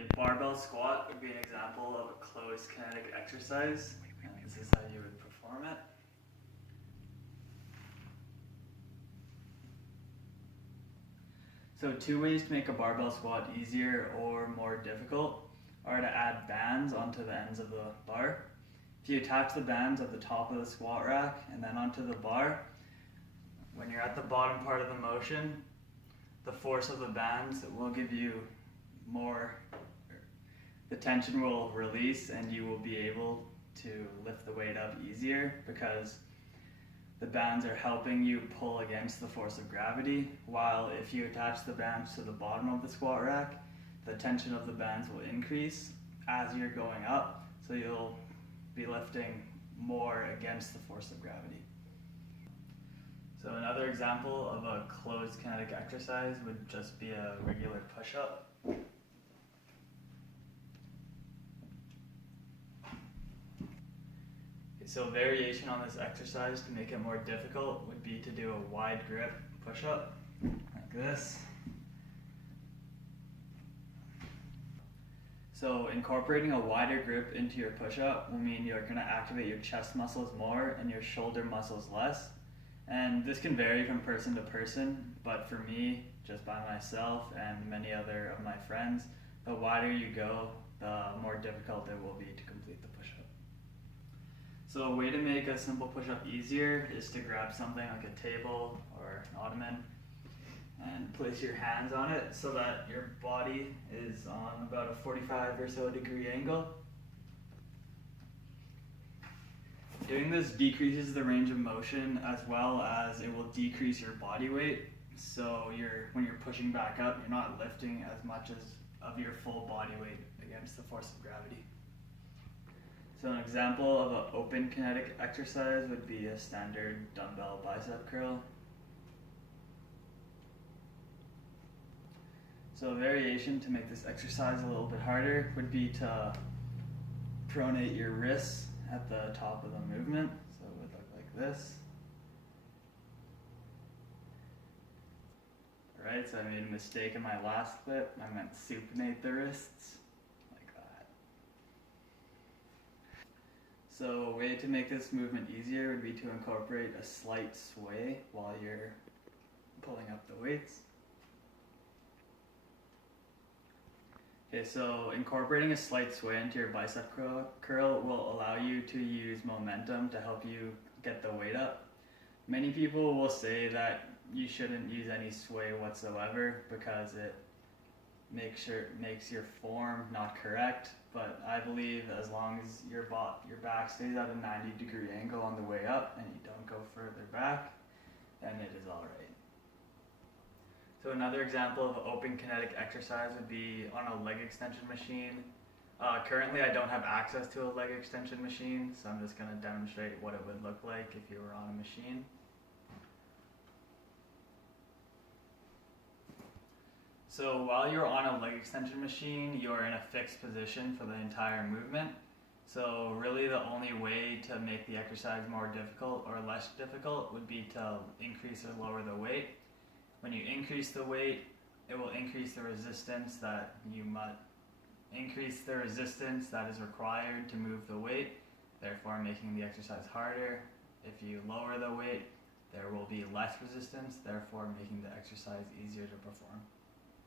A barbell squat would be an example of a closed kinetic exercise, and this is how you would perform it. So 2 ways to make a barbell squat easier or more difficult are to add bands onto the ends of the bar. If you attach the bands at the top of the squat rack and then onto the bar, when you're at the bottom part of the motion, the force of the bands will give you more, the tension will release and you will be able to lift the weight up easier because the bands are helping you pull against the force of gravity, while if you attach the bands to the bottom of the squat rack, the tension of the bands will increase as you're going up, so you'll be lifting more against the force of gravity. So another example of a closed kinetic exercise would just be a regular push-up. So variation on this exercise to make it more difficult would be to do a wide grip push-up, like this. So incorporating a wider grip into your push-up will mean you're going to activate your chest muscles more and your shoulder muscles less. And this can vary from person to person, but for me, just by myself and many other of my friends, the wider you go, the more difficult it will be to complete the push-up. So a way to make a simple push-up easier is to grab something like a table or an ottoman and place your hands on it so that your body is on about a 45 or so degree angle. Doing this decreases the range of motion as well as it will decrease your body weight. So when you're pushing back up, you're not lifting as much of your full body weight against the force of gravity. So an example of an open kinetic exercise would be a standard dumbbell bicep curl. So a variation to make this exercise a little bit harder would be to pronate your wrists at the top of the movement. So it would look like this. Alright, so I made a mistake in my last clip. I meant supinate the wrists. So a way to make this movement easier would be to incorporate a slight sway while you're pulling up the weights. Okay, so incorporating a slight sway into your bicep curl will allow you to use momentum to help you get the weight up. Many people will say that you shouldn't use any sway whatsoever because it makes your form not correct, but I believe as long as your back stays at a 90-degree angle on the way up and you don't go further back, then it is alright. So another example of an open kinetic exercise would be on a leg extension machine. Currently I don't have access to a leg extension machine, so I'm just going to demonstrate what it would look like if you were on a machine. So while you're on a leg extension machine, you're in a fixed position for the entire movement. So really the only way to make the exercise more difficult or less difficult would be to increase or lower the weight. When you increase the weight, it will increase the resistance that is required to move the weight, therefore making the exercise harder. If you lower the weight, there will be less resistance, therefore making the exercise easier to perform.